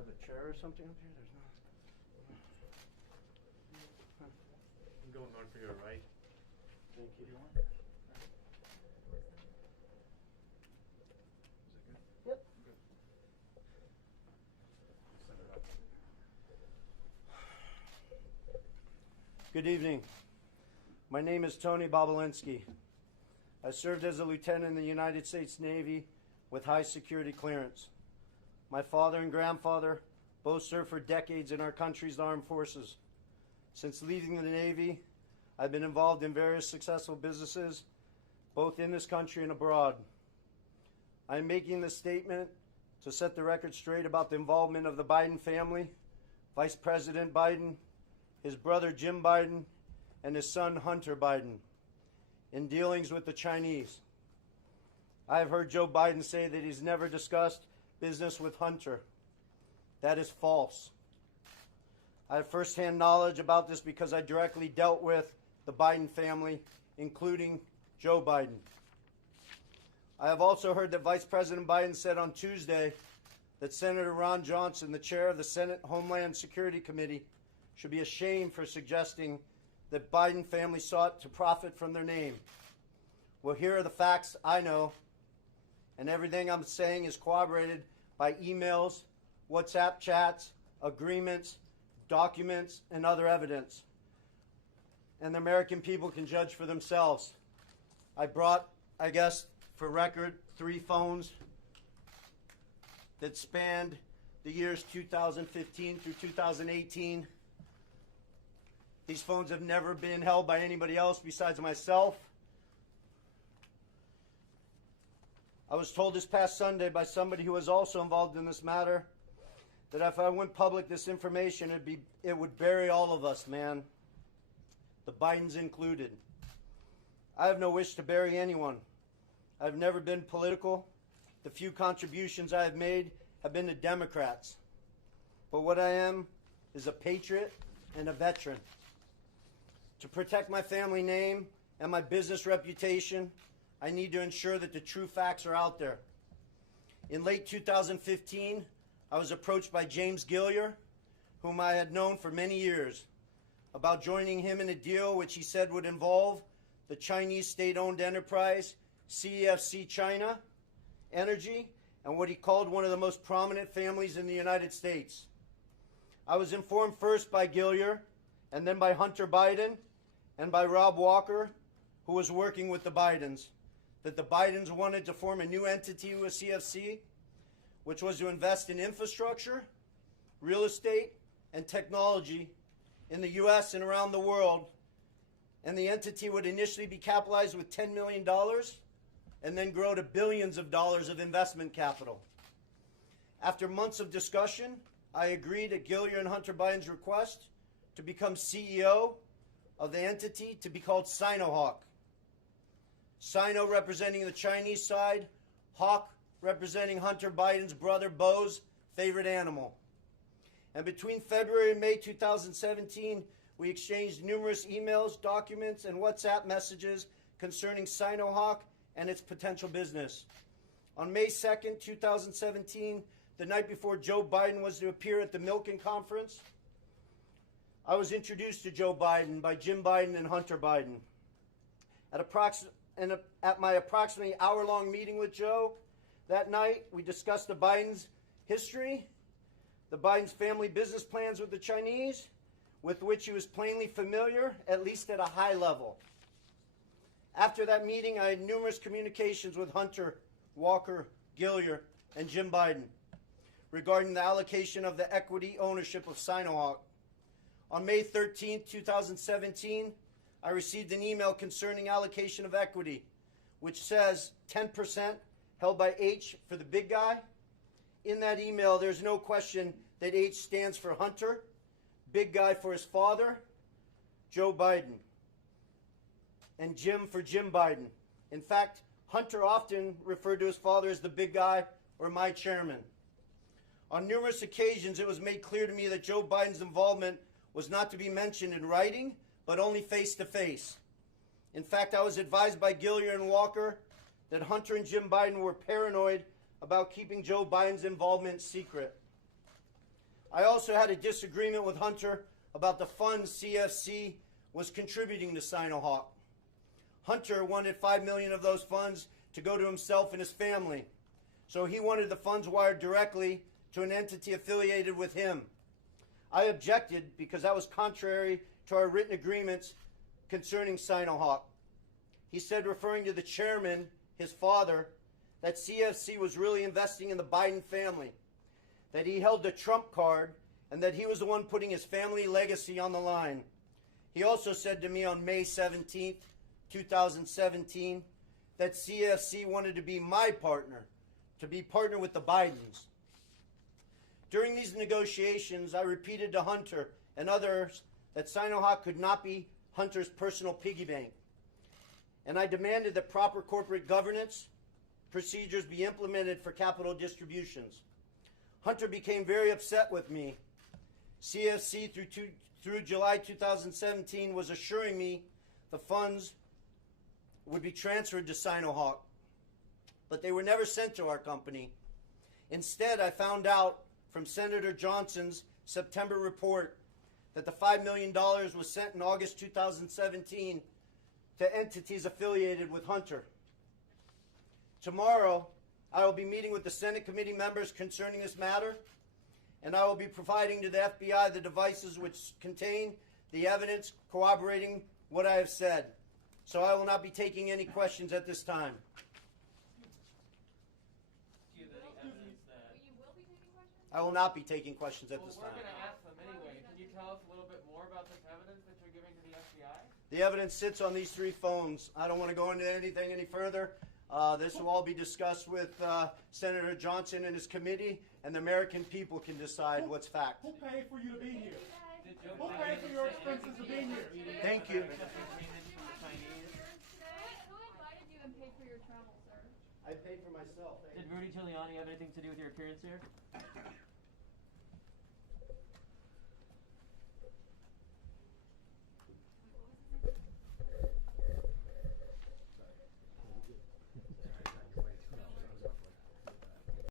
have a chair or something up here? There's not. I'm going on for your right. Thank you. You want? Is it good? Yep. Good. Set it up. Good evening. My name is Tony Bobulinski. I served as a lieutenant in the United States Navy with high security clearance. My father and grandfather both served for decades in our country's armed forces. Since leaving the Navy, I've been involved in various successful businesses, both in this country and abroad. I'm making this statement to set the record straight about the involvement of the Biden family, Vice President Biden, his brother Jim Biden, and his son Hunter Biden in dealings with the Chinese. I have heard Joe Biden say that he's never discussed business with Hunter. That is false. I have firsthand knowledge about this because I directly dealt with the Biden family, including Joe Biden. I have also heard that Vice President Biden said on Tuesday that Senator Ron Johnson, the chair of the Senate Homeland Security Committee, should be ashamed for suggesting that Biden family sought to profit from their name. Well, here are the facts I know, and everything I'm saying is corroborated by emails, WhatsApp chats, agreements, documents, and other evidence. And the American people can judge for themselves. I brought, I guess, for record, 3 phones that spanned the years 2015 through 2018. These phones have never been held by anybody else besides myself. I was told this past Sunday by somebody who was also involved in this matter that if I went public this information, it would bury all of us, man. The Bidens included. I have no wish to bury anyone. I've never been political. The few contributions I have made have been to Democrats. But what I am is a patriot and a veteran. To protect my family name and my business reputation, I need to ensure that the true facts are out there. In late 2015, I was approached by James Gilliar, whom I had known for many years, about joining him in a deal which he said would involve the Chinese state-owned enterprise CEFC China Energy and what he called one of the most prominent families in the United States. I was informed first by Gilliar and then by Hunter Biden and by Rob Walker, who was working with the Bidens, that the Bidens wanted to form a new entity with CFC, which was to invest in infrastructure, real estate, and technology in the U.S. and around the world. And the entity would initially be capitalized with $10 million and then grow to billions of dollars of investment capital. After months of discussion, I agreed at Gilliar and Hunter Biden's request to become CEO of the entity to be called Sinohawk. Sino representing the Chinese side, Hawk representing Hunter Biden's brother Bo's favorite animal. And between February and May 2017, we exchanged numerous emails, documents, and WhatsApp messages concerning Sinohawk and its potential business. On May 2nd, 2017, the night before Joe Biden was to appear at the Milken Conference, I was introduced to Joe Biden by Jim Biden and Hunter Biden. At my approximately hour-long meeting with Joe that night, we discussed the Biden's history, the Biden's family business plans with the Chinese, with which he was plainly familiar, at least at a high level. After that meeting, I had numerous communications with Hunter, Walker, Gilliar, and Jim Biden regarding the allocation of the equity ownership of Sinohawk. On May 13, 2017, I received an email concerning allocation of equity, which says 10% held by H for the big guy. In that email, there's no question that H stands for Hunter, big guy for his father, Joe Biden, and Jim for Jim Biden. In fact, Hunter often referred to his father as the big guy or my chairman. On numerous occasions, it was made clear to me that Joe Biden's involvement was not to be mentioned in writing, but only face-to-face. In fact, I was advised by Gilliar and Walker that Hunter and Jim Biden were paranoid about keeping Joe Biden's involvement secret. I also had a disagreement with Hunter about the funds CFC was contributing to Sinohawk. Hunter wanted $5 million of those funds to go to himself and his family, so he wanted the funds wired directly to an entity affiliated with him. I objected because that was contrary to our written agreements concerning Sinohawk. He said, referring to the chairman, his father, that CFC was really investing in the Biden family, that he held the Trump card, and that he was the one putting his family legacy on the line. He also said to me on May 17th, 2017, that CFC wanted to be my partner, to be partner with the Bidens. During these negotiations, I repeated to Hunter and others that Sinohawk could not be Hunter's personal piggy bank. And I demanded that proper corporate governance procedures be implemented for capital distributions. Hunter became very upset with me. CFC through July 2017 was assuring me the funds would be transferred to Sinohawk, but they were never sent to our company. Instead, I found out from Senator Johnson's September report that the $5 million was sent in August 2017 to entities affiliated with Hunter. Tomorrow, I will be meeting with the Senate committee members concerning this matter, and I will be providing to the FBI the devices which contain the evidence corroborating what I have said. So I will not be taking any questions at this time. Do you have any evidence that... You will be taking questions? I will not be taking questions at this Well, time. we're going to ask them anyway. Can you tell us a little bit more about this evidence that you're giving to the FBI? The evidence sits on these 3 phones. I don't want to go into anything any further. This will all be discussed with Senator Johnson and his committee, and the American people can decide what's fact. Who paid for you to be here? Did you Who paid for your expenses to be here? Thank you. Who invited you and paid for your travel, sir? I paid for myself. Did Rudy Giuliani have anything to do with your appearance here?